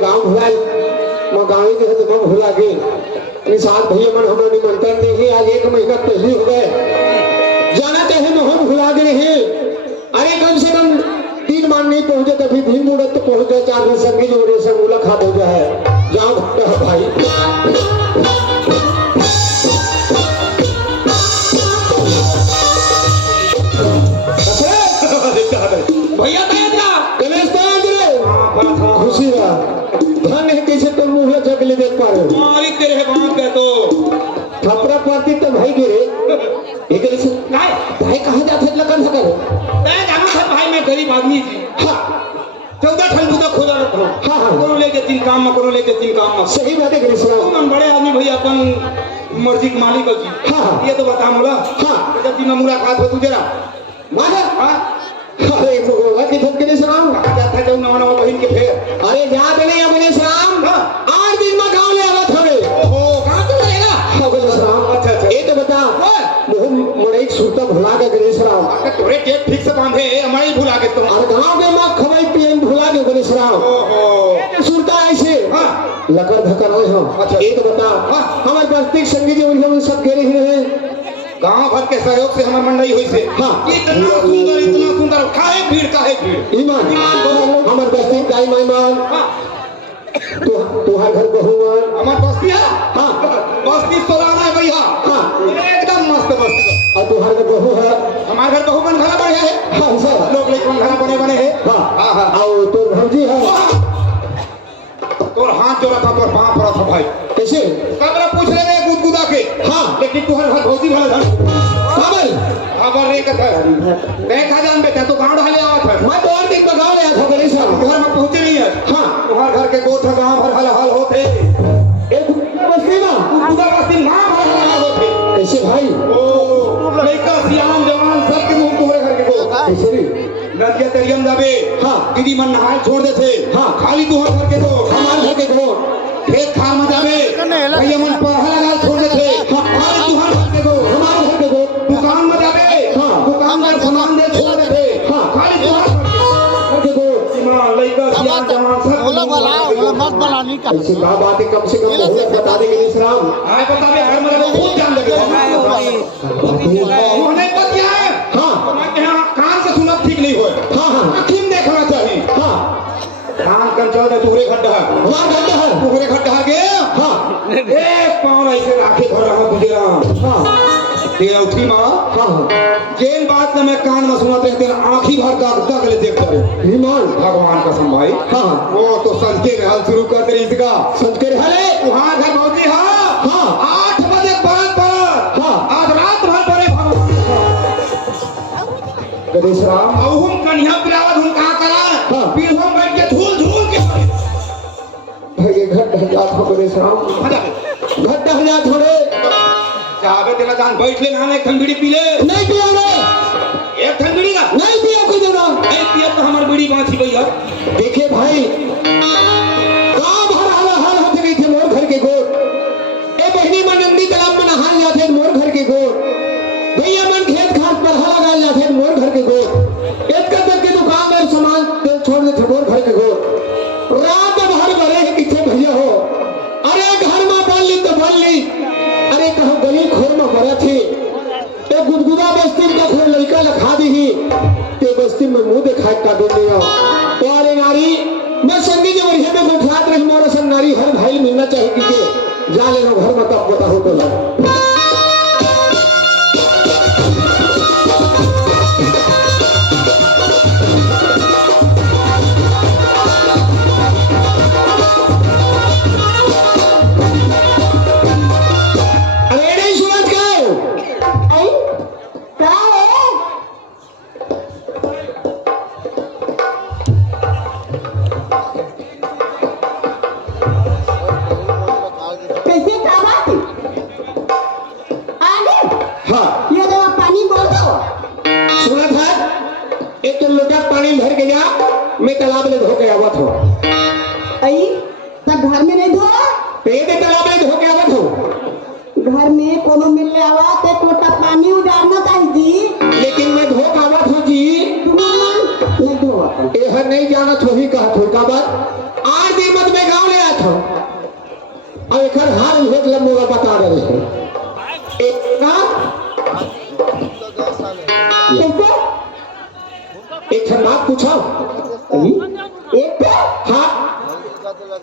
गांव भुलाल मैं गाँव के तो मैं भुला गई निशान भैया मन हमारे निमंत्रण दे ही आज 1 महीना पहले हो गए जाना चाहे मैं हम भुला गए हैं। अरे कम से कम 3 मान नहीं पहुंचे तभी भी मुहूर्त तो पहुंच गए 4 दिन संगी जोड़े से मुलाकात हो जाए जाओ भाई भैया गणेश खुशी रहा धन है कैसे तुम मुँह जगले देख पा रहे हो मारी तेरे बांध के तो थपरा पाती तो भाई गिरे ये कैसे भाई कहाँ जाते लगन से करे मैं जाना था भाई मैं गरीब आदमी थी हाँ 14 ठन बुदा खोदा रखो हाँ हाँ करो लेके 3 काम में करो लेके 3 काम में सही बात है गणेश राव तुम बड़े आदमी भैया अपन मर्जी के मालिक हो जी हाँ ये तो बता मोला हाँ जब दिन मुलाकात हो तुझे माना हाँ अरे भगवान की धन गणेश राम जाता जाऊ नवा नवा बहन के फेर अरे याद नहीं है गणेश राम 8 दिन में गाँव ले आवत हवे ओहो कहाँ से लगेगा हाँ गणेश राम अच्छा ये तो बता मोह मरे सुरता भुला के गणेश राम तोरे टेप ठीक से बांधे हमारे ही भुला के तुम और गाँव के माँ खवाई पियन भुला के गणेश राम ओहो सुरता ऐसे लकर धकर हो हम अच्छा ये तो बता हमारे बस्ती संगी जो हम सब कह रहे हैं गांव भर के सहयोग से हमारी मंडई हुई से हाँ इतना सुंदर काहे भीड़ ईमान हमारे बस्ती गाय मेहमान तुहार घर बहुमान हमार बस्ती है हाँ बस्ती सोलाना है भैया हाँ एकदम मस्त बस्ती और तुहार घर बहू है हमारे घर बहू बन घना बढ़िया है हाँ सर लोग लेकिन घना बने हैं हाँ हाँ और तोर भौजी है तोर हाथ जोड़ा था तोर पाँव पड़ा था भाई कैसे कबरा पूछ रहे हैं गुदगुदा के हाँ लेकिन तुहर घर भौजी वाला धन काबल खबर नहीं कहता देखा जान बेटा तो गाँव ढाले आवा था मैं तो और दिन में गाँव आया था गणेश राम घर में पहुंचे नहीं है हाँ तुम्हारे घर के गोठ गाँव भर हल होते एक बस्ती ना गुदगुदा बस्ती गाँव भर हल होते कैसे भाई ओ लड़का सियान जवान सब के मुंह तुम्हारे घर के गोठ कैसे रे नदिया तरियम जाबे हाँ दीदी मन नहाल छोड़ देते हाँ खाली तुम्हारे घर के गोठ हमारे घर के गोठ खेत खार में जाबे भैया मन पढ़ा लगा छोड़ देते खाली तुम्हारे घर के गोठ हमारे घर के गोठ दुकान में जाबे हाँ दुकानदार सामान दे छोड़ देते हाँ खाली तुम्हारे घर के गोठ सिमरा लड़का सियान जवान सब मत बनानी का ऐसी बात है कम से कम बहुत बता दे गणेश राम आए बता दे घर में रहो बहुत जान लगे होने का क्या है? हाँ तुम्हारे यहाँ कान से सुना ठीक नहीं हो, हाँ हाँ आँखी में देखना चाहिए। हाँ कान कर चल दे तुहरे खड्डा है, हमारा गड्ढा है तुहरे खड्डा के हाँ एक पाँव ऐसे राखे भर रहा तुझे रहा हाँ तेरा उठी माँ हाँ जेल बात में मैं कान में सुना तेरे आँखी भर का गले देखता रहे विमान भगवान कसम भाई। हाँ वो तो संत के हाल शुरू कर दे इसका संत के हले वहाँ घर पहुंची हाँ हाँ 8 बजे पर हाँ आज रात भर पड़े भगवान गणेश राम अब हम कन्या पिलावत हम कहाँ करा हाँ। फिर हम बैठ के झूल झूल के भाई ये घट हजात हो गणेश राम मजा घट हजात हो रे चाहे तेरा जान बैठ ले ना एक ठंडी पी ले नहीं पिया रे एक ठंडी का नहीं पिया कोई देना नहीं पिया तो हमारी बीड़ी बाँची भैया। देखिए भाई गाँव भर हाल होते गई थे मोर घर के गोर ए बहनी मन नंदी तालाब में नहाने जाते मोर घर के गोर भैया मन खेत खाद पर हल लगा जाते मोर घर के गोर एक कदर की दुकान में सामान छोड़ देते मोर घर के गोर रात भर भरे किथे भैया हो अरे घर में बन ली तो बन ली अरे कहो गली खोर में भरा थी ए गुदगुदा बस्ती का खोर लड़का लखा दी ही ते बस्ती में मुंह दिखाई का दे लिया अरे नारी मैं संगी के वरिया में गोठलात रही मोर सन नारी हर भाई मिलना चाहिए कि जा लेना घर में तब पता हो तो ला अरे नहीं सुनत का आई का है कैसे का बात आगे हाँ ये दवा पानी बोल दो सुनत है एक तो लोटा पानी भर के जा मैं तालाब में धो के आवत हो आई तब घर में नहीं धो पेट तालाब में धो के आवत हो घर में कोनो मिलने आवा ते कोटा पानी उडारना चाहिए जी लेकिन मैं धो के आवत हो जी तुम्हारा नहीं धो यह नहीं जानत हो ही कहा थो का बात आज दिन मत में गांव ले आत हो और एक हाल भेद लम्बोगा बता रहे हैं एक का कैसे एक बात पूछो एक पे हाँ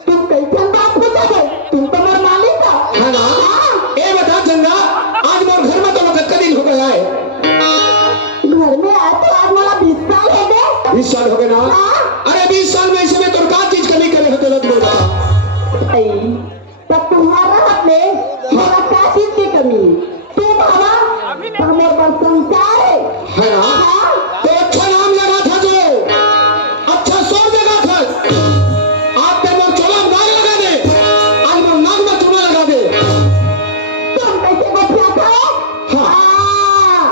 तुम कैसे बात पूछोगे तुम तो मेरा मालिक हो है ना ए बता चंदा आज मोर घर में तो वक्त का दिन हो गया है घर में आए तो आज मेरा 20 साल हो गए 20 साल हो गए ना हाँ। अरे 20 साल में इसमें तो क्या चीज कमी करे हो तो लग बोल बता तब तुम्हारा हाथ में मेरा क्या चीज की कमी तुम हमारे पर संसार है ना हाँ। तो अच्छा नाम लगा था जो अच्छा सोच जगह था आप पे मोर चोला नाग लगा दे आज मोर नाग में चूना लगा दे तुम कैसे बचिया था हाँ।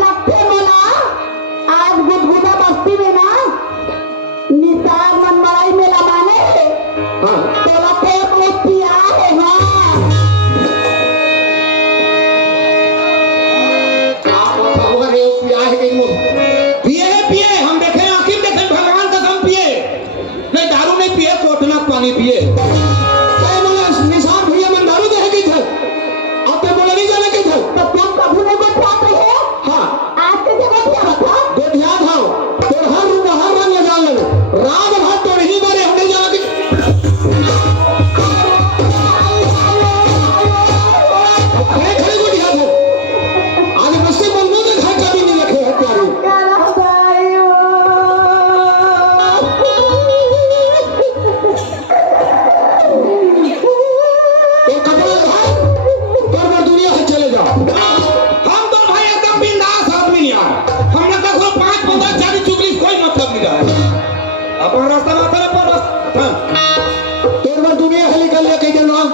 लगते बोला आज गुदगुदा बस्ती में ना निसार मन बड़ाई में लगाने हाँ तो लगते कोई पिया है हाँ आप होगा रे पिया है कहीं मोर पिए हम देखे आँखी में देखे भगवान कसम पिए नहीं दारू नहीं पिए कोटना पानी पिए कई बोला निशान भैया मन दारू दे की थे आप पे बोला नहीं जाने की थे तो तुम कभी नहीं बचाते हो हाँ आज के जगह क्या होता गोधिया था तो हर रंग लगा लेना रात भर तो नहीं मारे हमने जाना कि खड़े खड़े गोधिया थे आज बस्ती बंदों के घर का भी नहीं रखे हैं प्यारे तो कपड़ा घर पर दुनिया से चले जाओ हम तो भाई एकदम बिंदास आदमी यार हमने देखो 5 15 40 चुगली कोई मतलब नहीं रहा अपन रास्ता में करे पर तेरे पर दुनिया से निकल ले कहीं देना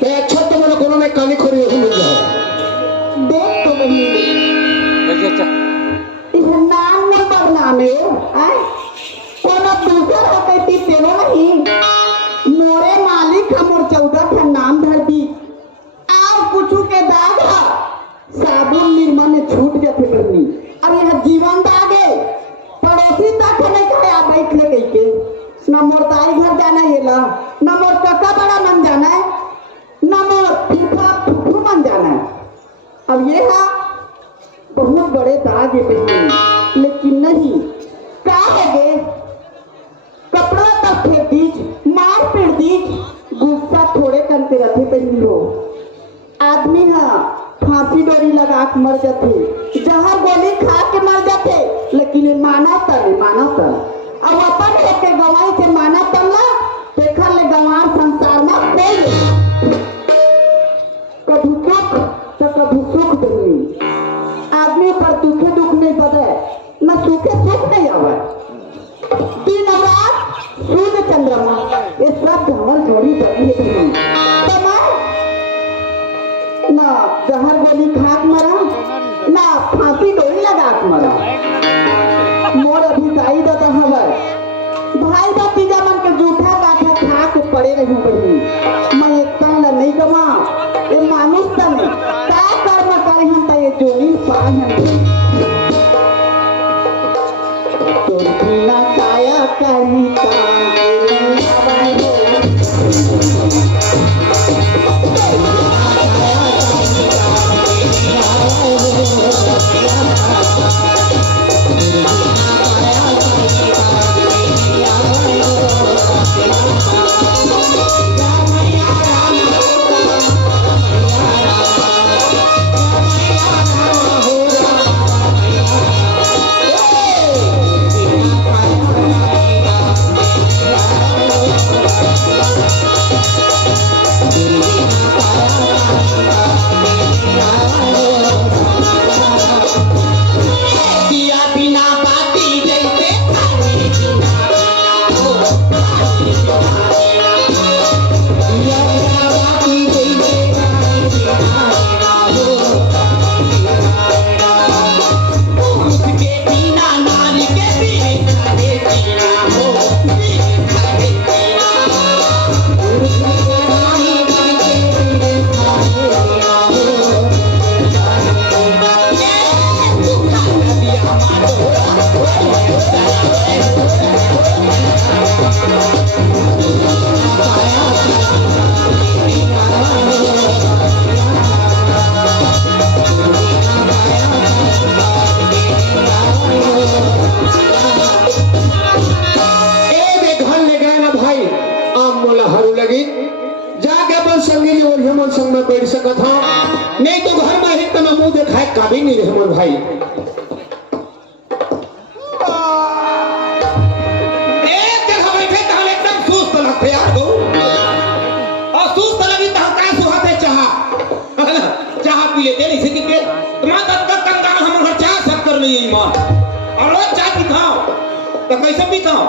ते अच्छा तो मैंने कोनो में कानी खोरी हो मिल जाए देख तो बनी इस नाम में बदनाम है कोनो दूसर होते ती तेरो नहीं मोरे मालिक हमर 14 ठन नाम धर दी आओ कुछू के दाग है साबुन निर्मा में छूट जाते बनी अब यह जीवन दागे पड़ोसी तक नहीं कहे आ बैठ ले गई के न मोर दाई घर जाना है ला न मोर काका बड़ा मन जाना है न मोर फूफा फूफू मन जाना है अब ये है बहुत बड़े दाग है बहनी, लेकिन नहीं का है गे कपड़ा तक फेंक दीज मार पीट दीज गुस्सा थोड़े करके रखे बहनी हो। आदमी है फांसी डोरी लगा के मर जाते, जहर गोली खा के मर जाते, लेकिन ये माना तल अब अपन के गवाई से माना तल्ला देखा ले गंवार संसार में कोई नहीं। कभी दुख तो कभी सुख देनी, आदमी पर दुखे दुख नहीं बदे न सुखे सुख नहीं आवे। दिन और रात सूर्य चंद्रमा ये सब झमर झोड़ी बनी है तो मैं ना जहर गोली खाक मरा ना फांसी डोरी लगा के मरा। मोर अभी दाई दादा हवे भाई बा तीजा मन के जूठा काठा खा के पड़े रहूं बहनी। मैं एक तन नहीं गवा ये मानुष तन का कर्म करे हम त ये जोड़ी पाए हम तो बिना काया कहीं काम के नहीं आवे नहीं तो घर में ही तना मुंह दिखाए काबी नहीं रहे मोर भाई। एक जगह बैठे तहन एकदम सुस्त लगते यार को और सुस्त लगी तो का सुहाते चाह पी लेते नहीं से कि तुम्हारा तक तक कंगाल हमर घर चाह सब कर नहीं ईमान और रोज चाह पीताओ तो कैसे पीताओ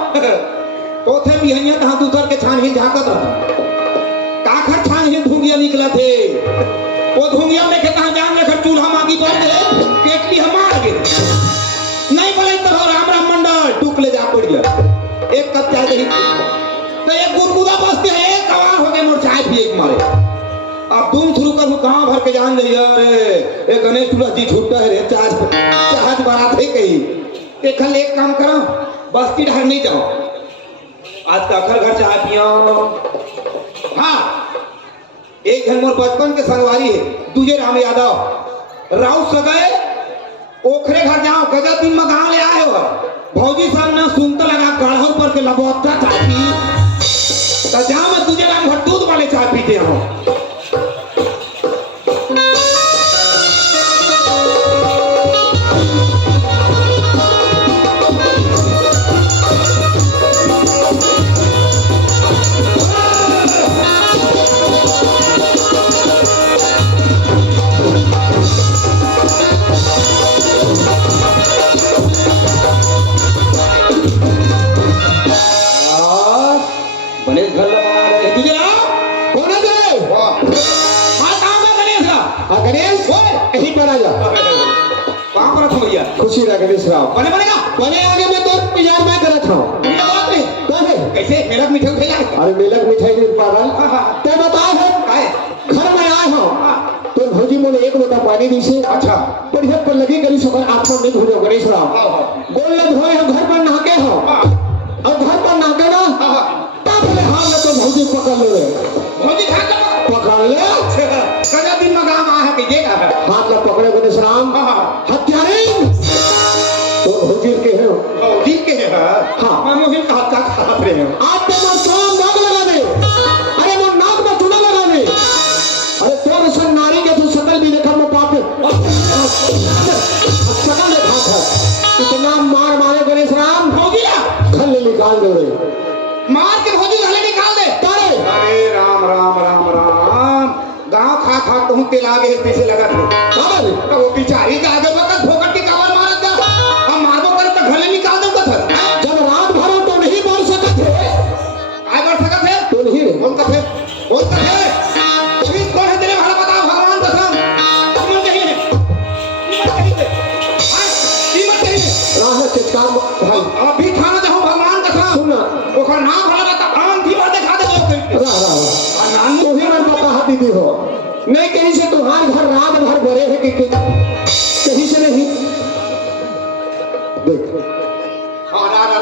तो थे बिहनिया तहां दूसर के छान ही झाकत रहा काखर छान ही धुंगिया निकला थे वो धुंगिया में के कहां जान लेकर चूल्हा मांगी पड़ गए केटली हम मार गए नहीं बोले तो राम राम मंडल टूक ले जा पड़ गया एक कप चाय दही तो एक गुदगुदा बसते हैं एक कवार हो गए मोर चाय पिए के मारे अब तुम शुरू कर कहां भर के जान ले अरे ए गणेश तुलसी जी छूटा है रे चाहत बारात है कहीं एक कल एक काम करो बस्ती ढार नहीं जाओ आज का घर घर चाय पियो हाँ एक घर मोर बचपन के संगवारी है तुझे राम यादव राउत सगए ओखरे घर जाओ गजब दिन में गांव ले आए हो भौजी साहब ना सुनता लगा काढ़ा ऊपर के लबोता चाय पी तो जाओ मैं तुझे राम घर दूध वाले चाय पीते हो गणेश कहीं पर आ जा वहां पर तुम भैया खुशी रह गणेश राव बने बनेगा बने आगे मैं तो इंतजार मैं कर रहा था ये बात नहीं कहे कैसे मेरा मिठाई खेला अरे मिलक मिठाई नहीं पागल ते बताओ है आए घर में आए हो तो भौजी मोने एक लोटा पानी दी से अच्छा बढ़िया पर लगी करी सकर आत्मा में धो गणेश राव बोल ले धोए हो घर पर नहाके हो और घर पर नहाके ना तब बोले हां मैं तो भौजी पकड़ ले भौजी खा के पकड़ ले कजा दिन में गांव आ है कि देगा हाथ ला पकड़ खा कहूं तेल आगे है पीछे लगा थे अरे तो वो बिचारी का आगे वक्त भोकट के काबर मारत जा हम मारबो करे तो घरे निकाल दो कथर जब रात भर तो नहीं बोल सकत है, आए बढ़ सकत है तो नहीं बोलता है अभी कौन है तेरे वाला बताओ भगवान कसम तुम नहीं है कीमत नहीं है कीमत नहीं है राह चित्कार भाई अभी खाना जाओ भगवान कसम सुना ओकर नाम भला बता आम भी बात दिखा दे लोग राह तो ही मन कहा दीदी हो नहीं कहीं से तुम्हारे घर रात भर भरे है कि कहीं से नहीं देख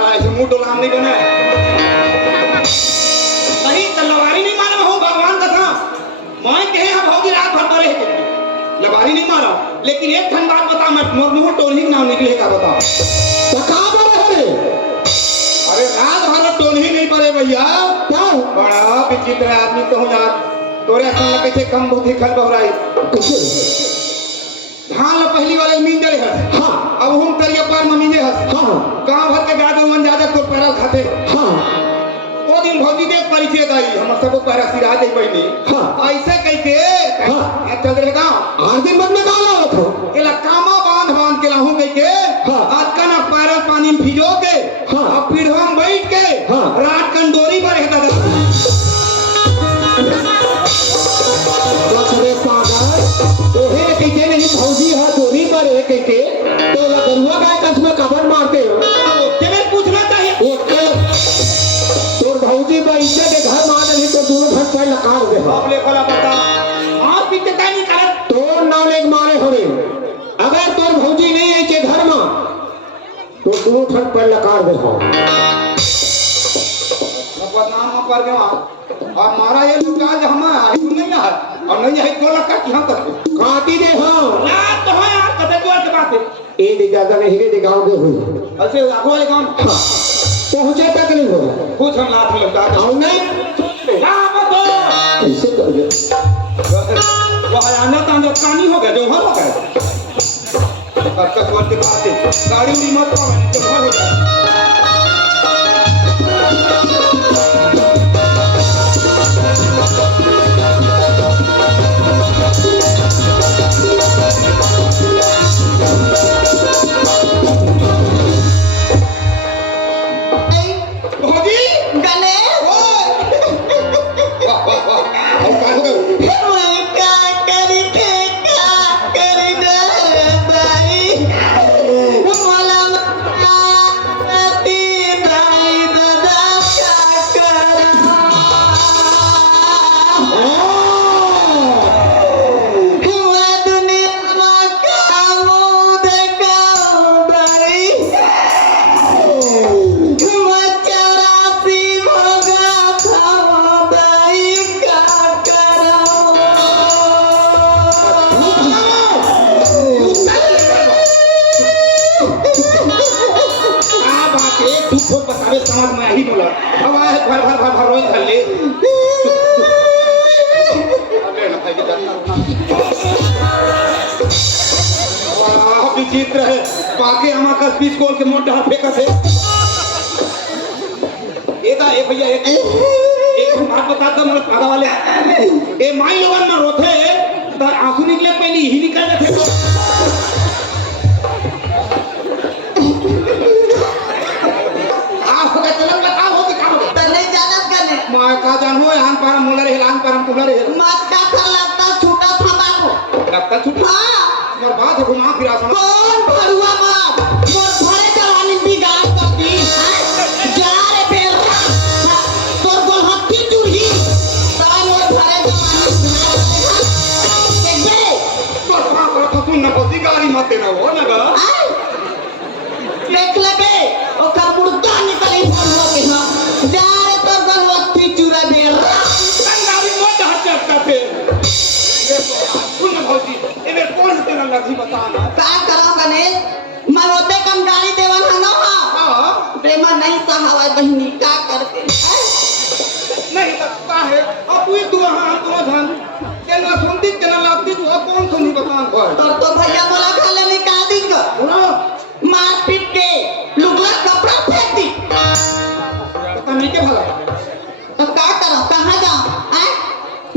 ऐसे मुंह डोलाम नहीं बने नहीं तलवारी नहीं मारा हूँ भगवान कसम मैं कहे हम भौजी रात भर पड़े हैं लवारी नहीं मारा लेकिन एक ठन बात बता मैं मुंह टोलही नाम निकलेगा बताओ तकाबर है अरे रात भर टोलही नहीं पड़े भैया क्या बड़ा विचित्र आदमी कहूँ यार तोरे संग कैसे कम बुद्धि खल बहराई कैसे धान ला पहली वाले मीन डरे है हाँ अब हम करिया पार में मीने है हाँ गांव भर के गादो मन ज्यादा तो पैरा खाते हाँ वो दिन भौजी देख परिचय दाई हम सबको पैरा सिरा दे बहनी हाँ। ऐसे कैसे हाँ। चल रहे गांव आज दिन भर में कहा रहा था एला कामा बांध के लाहू कह के हाँ। आज का ना पैरा पानी में भिजो के हाँ। अब पीढ़वा में बैठ के हाँ। रात कंडोरी पर रहता था बछड़े पागल तोहे कहते नहीं भौजी है दोनी पर है कहते तो गरुआ गाय कसम कबर मारते हो तेरे पूछना चाहिए ओके तोर भौजी बैठे के घर मान नहीं तो दोनों घर पर लकार दे बाप ले फला बता आज पीछे का नहीं करत तोर नाम एक मारे होने अगर तोर भौजी नहीं है के घर में तो दोनों घर पर लकार दे हो बदनाम पर गया और मारा ये लुटा जो हम आई नहीं है और नहीं है को लगा कि हम करते काटी दे हो ना तो है यार कदे जोर के बात है ए दिगागा नहीं रे दिगाओ दे हुई ऐसे आगो वाले काम पहुंचे तक नहीं हो कुछ हम लाठी लगा आओ नहीं ना मत कैसे कर दे वो आना तो कानी हो गया जो हो गया कब तक के बात है गाड़ी उड़ी मत पाओ नहीं तो हो जाए समाज में ही बोला अब आए भर रोज कर ले विचित्र है पाके हमारा कस बीच कोल के मोटा हाथ फेंका से एक भैया एक बात बताता मैं भागा वाले ए माई लोगन में रोथे तो आंसू निकले पहले ही निकल जाते मैं का जानू आन पर मोला रे आन पर मोला रे मत का कर लगता छूटा था बाबू लगता छूट हां मोर बात है घुमा फिरा समझ कौन भरुआ मत मोर भरे जवानी बिगाड़ कर दी जा रे बेल तोर गोल हत्ती चुरही ता मोर भरे जवानी देख बे मोर बाप रे तो सुन न को गाड़ी मत देना हो ना गा देख ले बे ओकर मुर्दा निकली भरुआ के हां जा रे तोर गोल हत्ती चुरा बेल गाड़ी मत हाथ करते सुन भौजी एमे कौन तेरा लगी बताना का करो गणेश मैं होते कम गाड़ी देवन हनो हां प्रेमा नहीं सहावा बहनी का करते नहीं लगता है अब ये दुआ हां तो धन के ना सुनती के ना लगती तू कौन सुनी बतान पर तो भैया बोला खाले निकाल दी को सुनो मार पीट के लुगला कपड़ा फेंक दी पता नहीं के भला तो का करो कहां जाओ हैं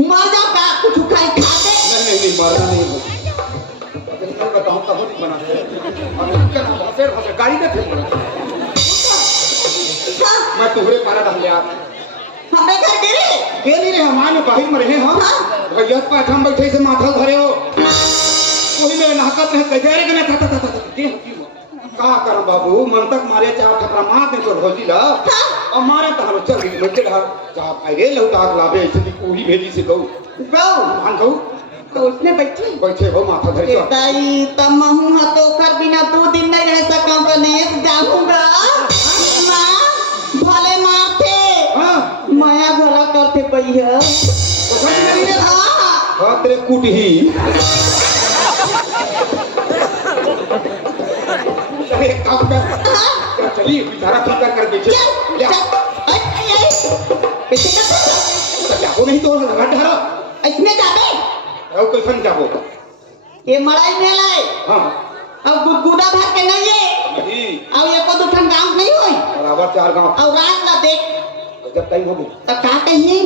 मर जाओ का कुछ खाई खा दे बना दे अब क्या भसेर भसेर गाड़ी में फेंक हाँ मैं तुहरे पारा डाल लिया हमें घर गिरे के नहीं रे हमारे बाहर में रहे हम भैया पाठ हम बैठे से माथा धरे हो कोई मेरे नाकत में कजारे के ना था का कर बाबू मन तक मारे चार ठपरा मार दे तो भोजी ला और मारे तो हम चल गए बच्चे ला जा अरे लौटा लावे ऐसे की कोई भेजी से गौ गौ मान गौ तो उसने बैठी बैठे हो माथा धरे ए दाई तमहू हा तो कर बिना 2 दिन नहीं रह सका गणेश जाऊंगा मां भले मारते हां माया भला करते पहिया तो कोई नहीं रे हां तेरे कुटही एक काम कर चलिए बेचारा ठीक कर बेचे चल कैसे करते जाओ नहीं तो लगा ढारो इसने जाबे और कैसन जाबो ये मड़ाई मेला है हां अब गुदगुदा भर के नहीं है नहीं अब ये को दुठन गांव नहीं होई बराबर 4 गांव और रात ना देख जब टाइम हो गई तो का कहिए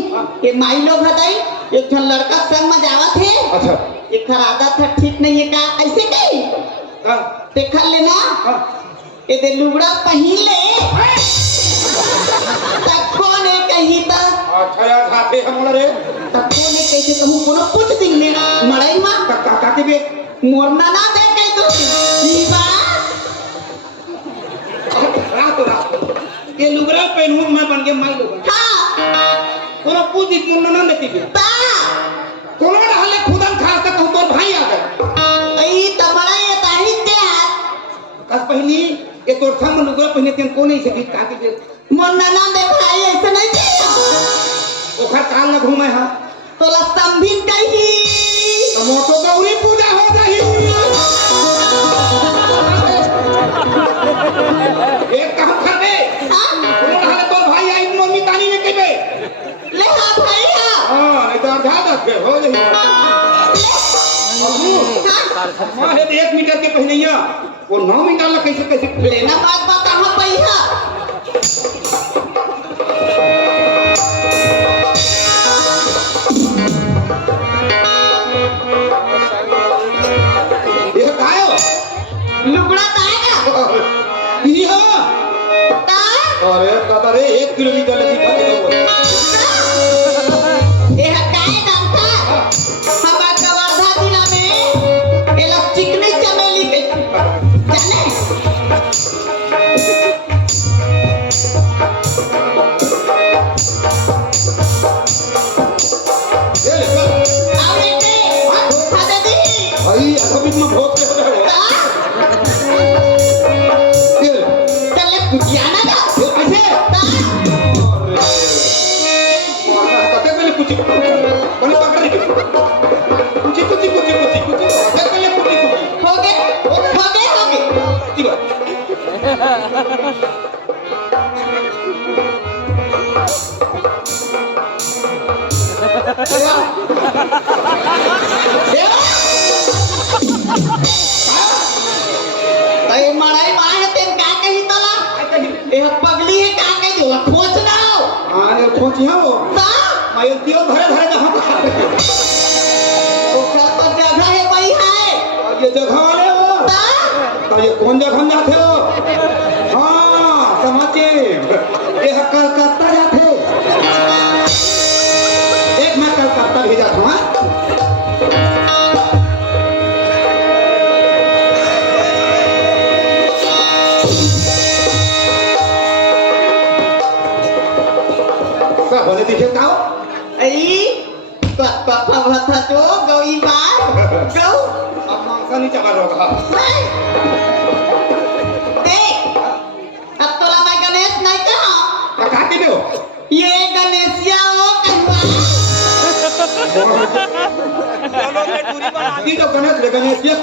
ये माई लोग हटाई एक ठन लड़का संग में जावत है अच्छा एक खर आदत था ठीक नहीं है का ऐसे कही हां देखल लेना हां ये दे लुगड़ा पहन ले तब कौन है कही ता अच्छा यार साथे हम रे तब कौन है कैसे कहूं कोनो कुछ दिन ले मड़ाई मां काका के बे मोरना ना दे कही तो लीबा रात ये लुगड़ा पहनूं मैं बन के माई लोग हां कोनो पूजी क्यों ना देती बे ता कोनो रहले खुदन खास तक तो भाई आ गए ई त बड़ा ये ताही ते कस पहनी ये तोर संग लुगड़ा पहने तेन कोने से गीत का के मोरना ना दे भाई ऐसे नहीं किया ओखर काल न घूमे हां तो ला संभिन कही तो मोटो गौरी पूजा हो जाही एक काम कर दे कोनो रहले तो भाई आई मम्मी तानी ने कहबे ले हां भाई हां हां नहीं तो जा दे हो जाही मां है 1 मीटर के पहनैया वो 9 मीटर ला कैसे कैसे लेना बात बता हां पैसा ये कायो लुगड़ा ताएगा ये हो ता अरे दादा रे 1 किलोमीटर लगी था ए हकाए नाम था हमारा कवर्धा जिला में एला चिकनी चमेली के जाने ये ले आओ बेटे खादे दी भाई अभी में बहुत के हो जाए ये चल कुटियाना का ऐसे ता कते पहले कुछ बने पकड़ ली कुछ कते पहले कुछ हो गए की बात अरे मड़ाई बाहर तेन का कही तला ए पगली है का कही दिला खोजना हो हां ये खोचिया हो ता मैं दियो घरे घरे ना ओकर तो जगह है वही है और ये जगह वाले हो ता तो ये कौन जगह में जाते हो हां समझे ये कलकत्ता जाते एक मैं कलकत्ता भेजा था सब बोले दिखे ताओ आई कत भथा जो गई बात गौ अब मांसा नहीं चला रोगा देख अब तोला मैं गणेश नहीं कहा कहा के दो ये गणेशिया हो कहवा आदि तो गणेश ये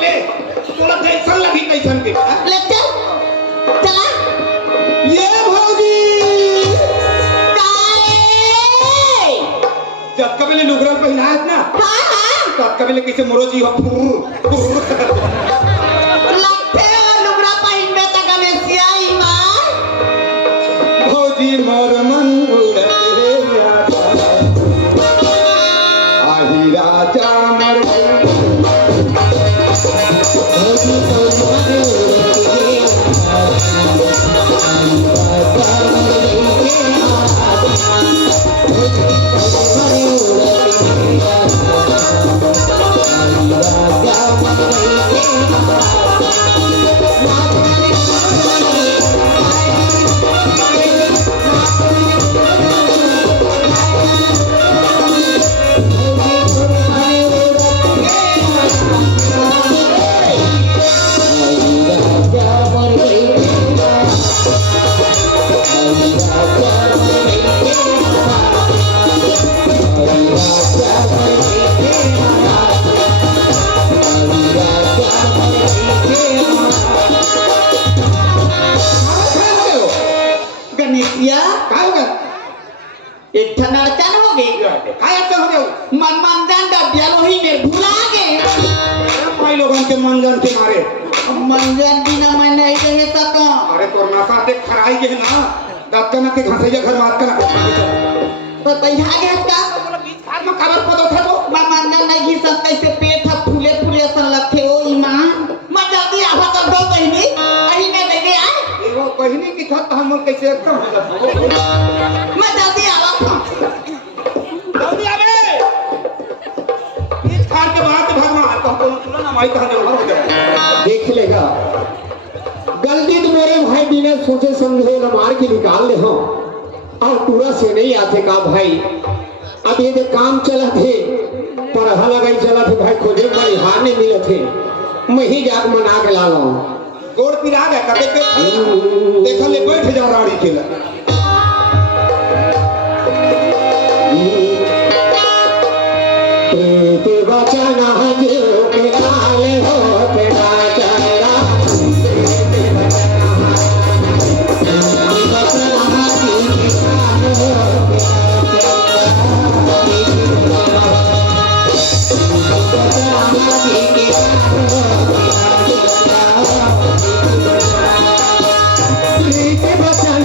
ले थोड़ा टेंशन लगी टेंशन के ले चल चला ये भौजी काए जब कभी लुगरा पहनात ना हां हां तब कभी कैसे मोरोजी हो लगते हो लुगड़ा पहन में त गणेशिया ई मां भौजी मोर मन उड़ते आही राजा मर मंजन बिना मैं नहीं रह सका। अरे तोर नशा देख खराई के है ना दांत कना के घसैया घर मात कना तो तैयार है का बोला बीच खार में काबर पदो था तो मैं मंजन नहीं घिस सकता इसे पेट है फूले फूले सन लगते ओ ईमान मैं जल्दी आवा कर दो बहनी अही में दे दे आ वो बहिनी की था हम कैसे एकदम हो जाता मैं जल्दी आवा था जल्दी आवे बीच खार के बाहर के भगवान कहतो तुला ना माई कहां हो जाए देख लेगा गलती तो मेरे भाई बिना सोचे समझे न मार के निकाल ले हो और पूरा से नहीं आते का भाई अब ये जो काम चला थे पर हलगन चला थे भाई खोजे पर हार नहीं मिले थे मैं ही जाग मना के ला लाऊं गोड़ पिरा गया कदे पे देखा ले बैठ जा रानी के लिए प्रीति वचन जो के लाल हो तेरा चला प्रीति वचन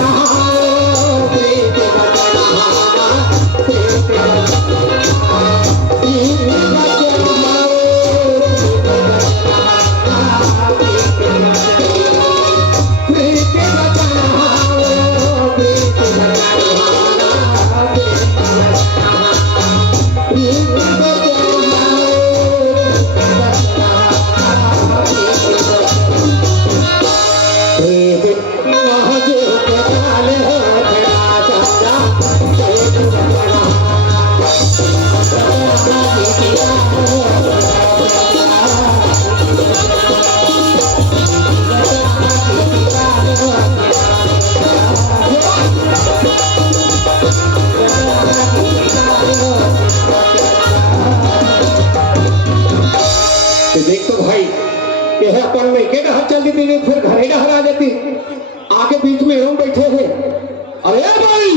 देख तो भाई यह अपन में के डहर चल देती नहीं फिर घरे डहर आ जाती आगे बीच में हम बैठे थे अरे भाई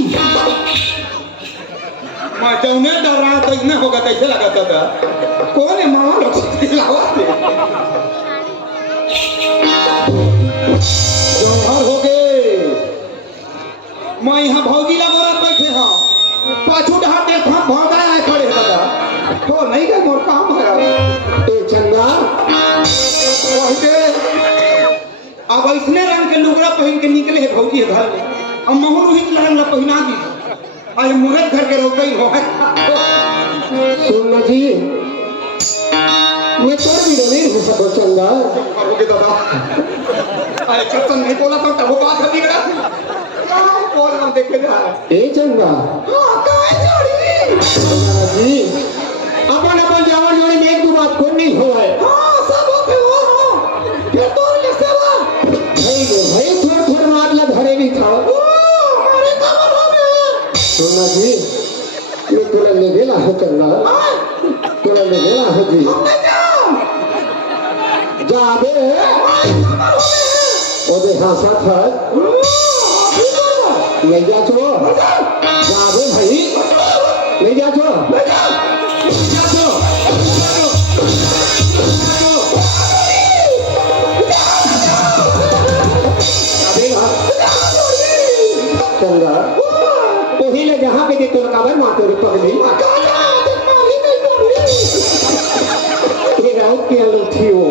मैं जौने डर रहा तो इतना होगा कैसे लगा था कौन है मां लावा जौहर हो गए मैं यहाँ भौजी लगोरत बैठे हाँ पाछू डहार देख हम भौगा है खड़े दादा तो नहीं गए मोर काम है ए चंदा अब इसने रंग के लुगड़ा पहन के निकले है भौजी है घर में अब महू ही रंग पहना दी अरे मुहूर्त घर के रोक ही हो सुन जी मैं तोड़ भी नहीं हो सको चंदा के दादा अरे चतन नहीं बोला तो तब बात होगी ना बोल ना देखे जा ए चंदा हां काय जोड़ी जी अपन अपन जावन जोड़ी में एक दो बात कोई नहीं हुआ है हां सब होते हो फिर तो ले सेवा भाई थोड़ा थोड़ा मारला धरे नहीं था अरे कमर हो गए सुनना जी मैं तोड़ा ले गेला है चंदा तोड़ा ले गेला है जी हमने जाबे ओदे हासा था ले जा चो जाबे भाई ले जा चो चंदा वही ले जहाँ पे देखो काबर मातो रे पगली ये रात की अलग थी वो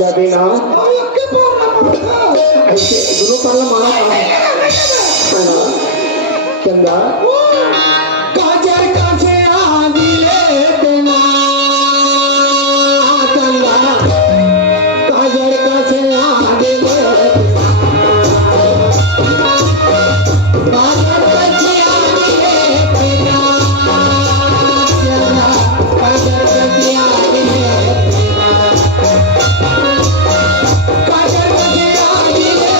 जाबे ना ऐसे दोनों पाला मारा चंदा काजर कासे आदि ले देना चंदा काजर कासे आदि ले काजर कासे आदि ले देना चंदा काजर कासे आदि ले काजर कासे आदि ले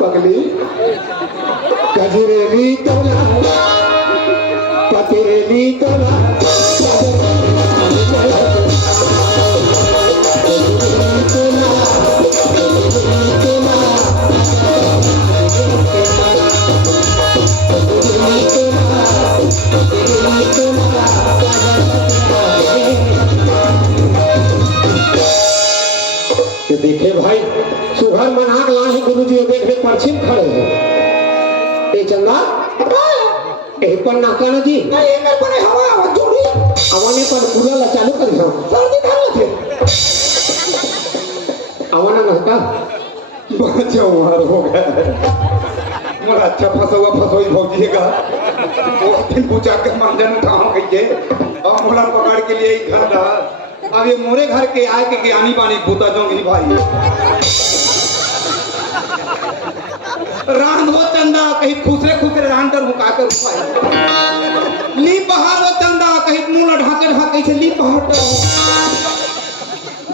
पगली कि देखे भाई सुघर मनाक लाही गुरुजी देख रे परछिन खड़े हैं ए चंदा ए पर नाका न जी नहीं मैं पर हवा जोड़ी अवने पर पूरा ला चालू कर दो सर्दी धर थे अवना नहता बच्चा मार हो गया मोरा अच्छा फसोई भौजिएगा वो दिन पूछा के मंजन उठाऊं कहिए अब मोला पकड़ के लिए ही घर रहा अब ये मोरे घर के आए के ज्ञानी बानी भूता जोंगी भाई रान हो चंदा कहीं खुसरे खुसरे रान डर मुका कर उपाय ली पहाड़ हो चंदा कहीं मुंह ढाके ढाके से ली पहाड़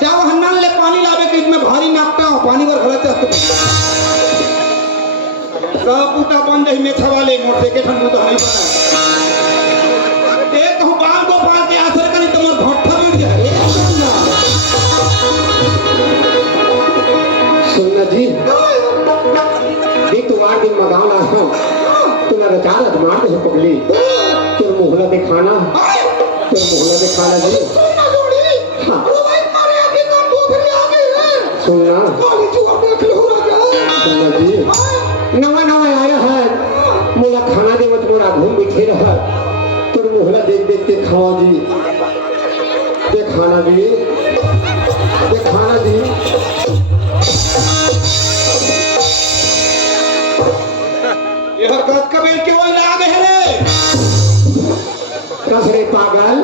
जाओ हन्नन ले पानी लावे के में भारी नापता हूं पानी पर खड़ा चलते सब पुटा बन जाई में छवाले मोटे के ठंडू तो नहीं बना देख हूं बाल को पाल के आसर करी तमर भट्ठा मिट जाए सुनना जी देख तुम्हारे दिन मगाना है तुम्हारा चार मार से पगली तुम मोहला दिखाना जी हाँ सुनना जी नवा नवा आया है मोला खाना दे मत मोरा घूम बैठे रहा तुम मोहला देख देख के खाओ जी दे खाना जी ये हरकत कबीर के वही लागे है रे कसरे पागल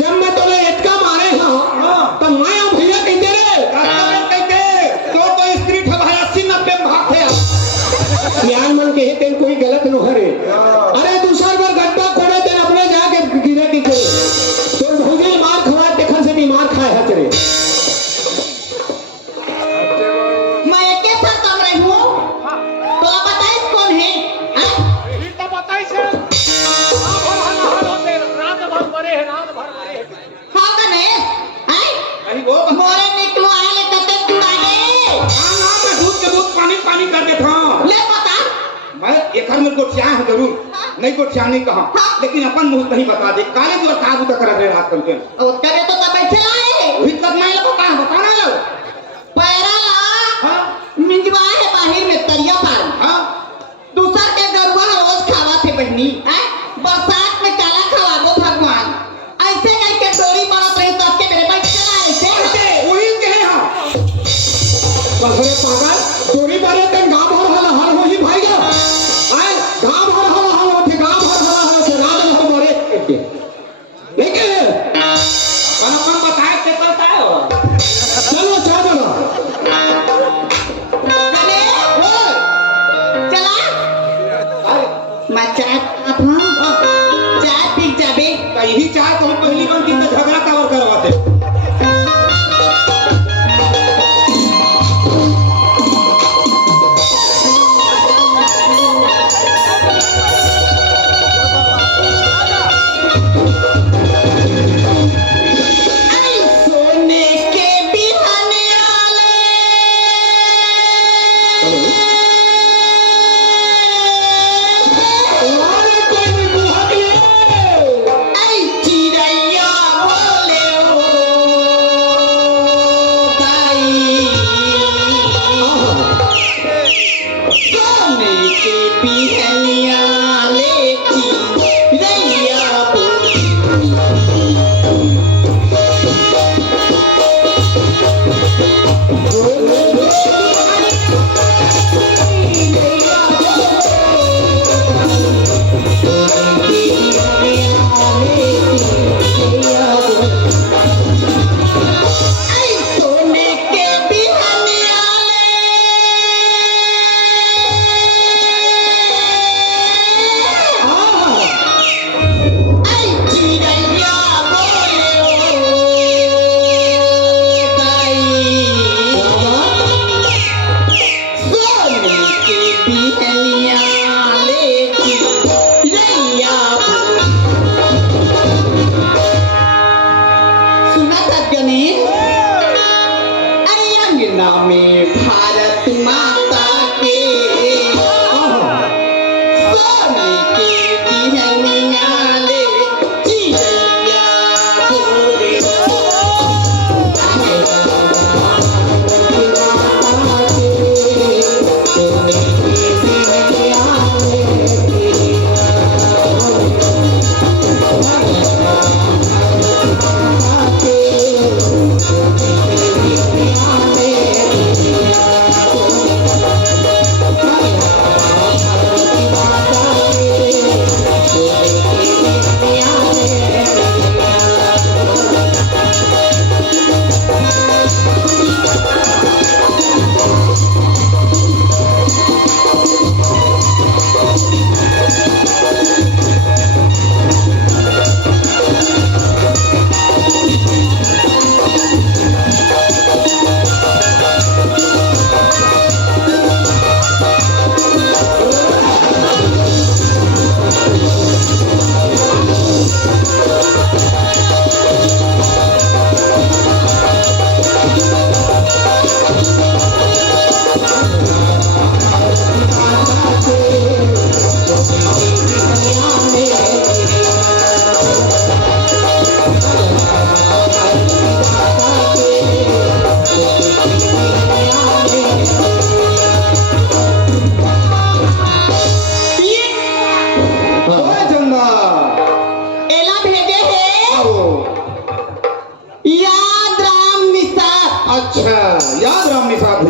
जब मैं तुम्हें इतना मारे हाँ तो मैं अब भैया कहते रे कहते तो स्त्री ठबाया 80-90 भाग थे ज्ञान मन के तेन कोई गलत न हरे अरे दूसरा बार गड्ढा खोड़े तेन अपने जाके गिरे की करे तो भौजी मार खवा देखन से बीमार खाए है तेरे मैं के साथ काम रही हूँ तो बताइए कौन है हाँ कने अरे वो मोरे निकलो आले कते चुराने ना मैं दूध के दूध पानी कर देता हूं ले पता मैं एक मेरे को चाह है जरूर नहीं को चाह नहीं कहा लेकिन अपन मुंह नहीं बता दे काले जो काबू तक कर रहे रात करके और करे तो तब बैठे लाए अभी तक मैं लोग कहां बताना लो पैरा ला हां मिंजवा है बाहर में तरिया पार हां दूसर के गरुआ रोज खावा थे बहनी बरसात में काला खवाबो भगवान ऐसे कह के डोरी बनत रही तो के मेरे बैठ चला ऐसे वही कहे हां कसरे पागल चोरी बारे तेन गांव भर हला हल हो ही भाई गा आए गांव भर हला हल होथे गांव भर हला हल होथे रात में तुम्हारे लेकिन अपन बताए के करता है चलो चाय बना चले चला मैं चाय चाय पी जाबे यही चाह तो पहली बार की झगड़ा कवर करवाते सोने के बिहाने और कोई भी बुहा भी आई चिड़ैया बोले ओ गाई सोने के बिहनिया ले चिड़ैया बोले आई सोने के बिहनिया आई चिड़ैया बोले ओ गाई सोने के बिहनिया ले चिड़ैया सुना था गणेश अरे अंगना में भारत माता के सोने के बिहनिया ले चिड़ैया बोले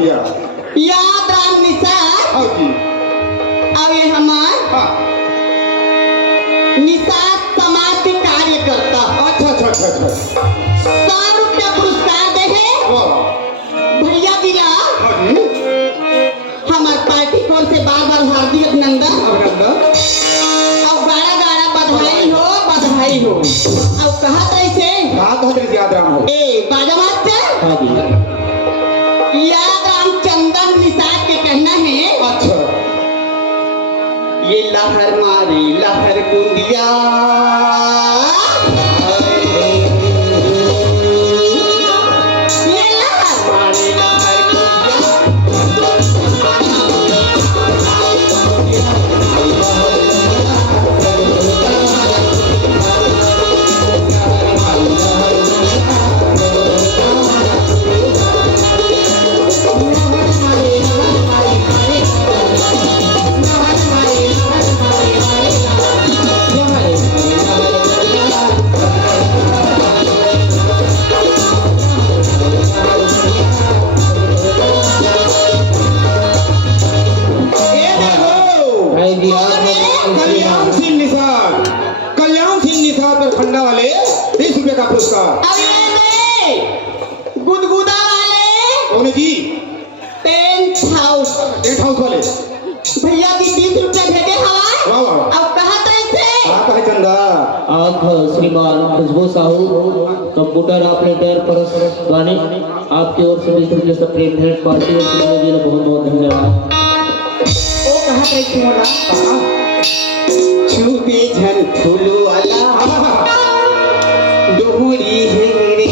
भैया याद राम निसार हाँ जी अरे हमार हाँ निसार समाज के कार्यकर्ता अच्छा 100 रुपया पुरस्कार दे है वाह भैया दिला हाँ जी हमार पार्टी को से बार हार्दिक अभिनंदन अभिनंदन और गाड़ा गाड़ा बधाई हो और कहा कैसे कहा याद राम हो ए बाजा मास्टर हाँ जी याद राम चंदन निषाद के कहना है अच्छा ये लहर मारी लहर कुंदिया ये लहर मारी लहर कल्याण सिंह निषाद पर खंडा वाले 20 रुपए का पुरस्कार अरे गुदगुदा वाले कौन जी टेंट हाउस वाले भैया की 20 रुपया भेजे हवा वाह वाह अब कहा कैसे आप है चंदा आप श्रीमान खुशबू साहू कंप्यूटर ऑपरेटर परस वाणी आपकी ओर से 20 रुपये से प्रेम पार्टी और बहुत बहुत धन्यवाद। ओ कहा कैसे होगा छुपे झन फूलो वाला दोहरी है रे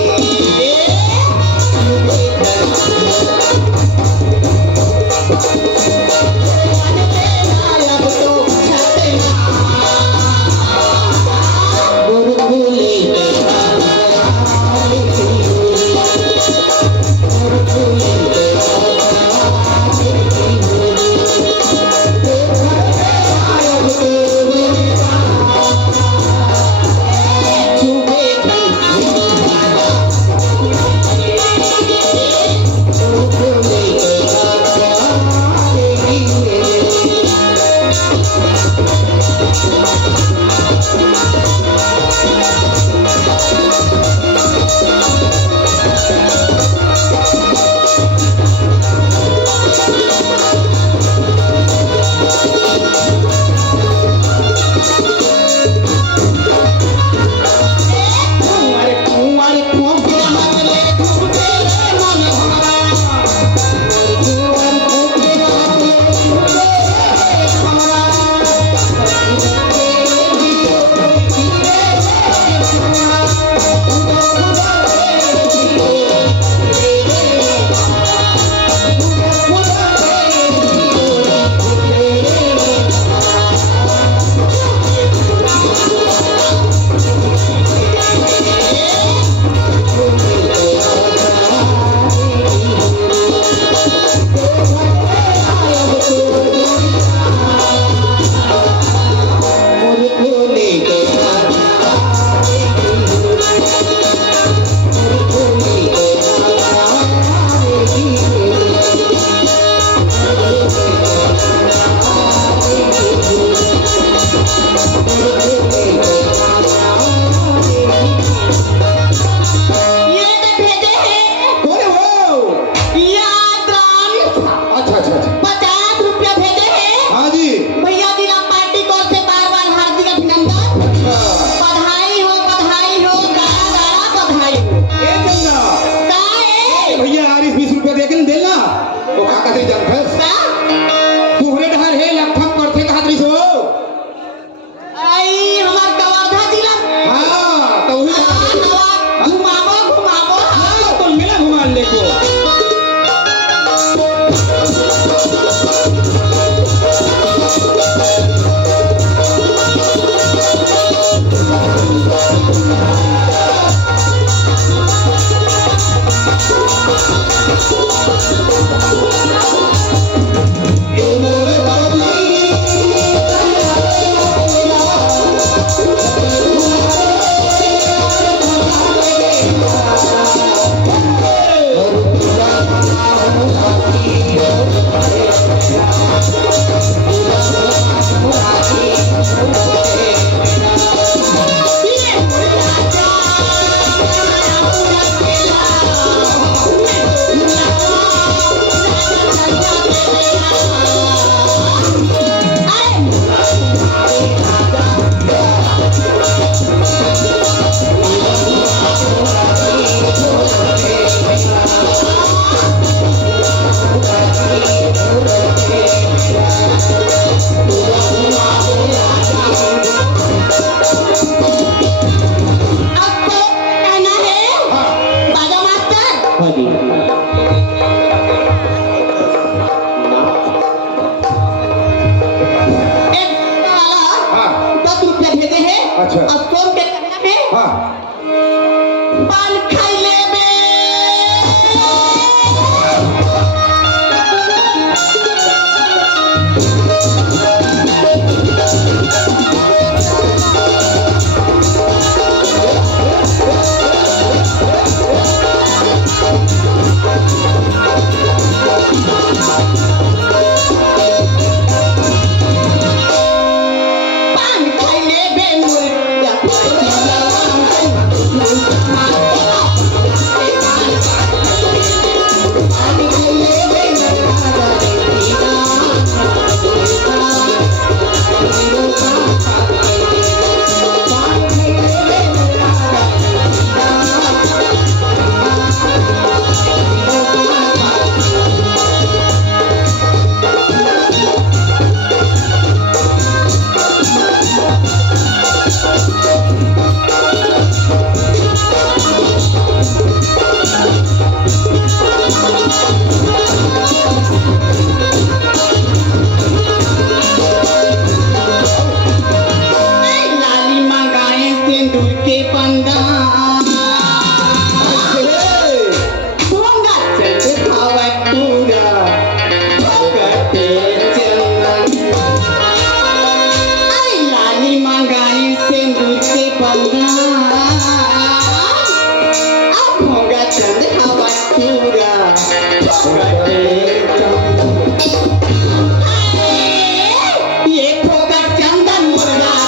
ये ठोकर चंदन मुर्गा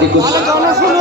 जी कुछ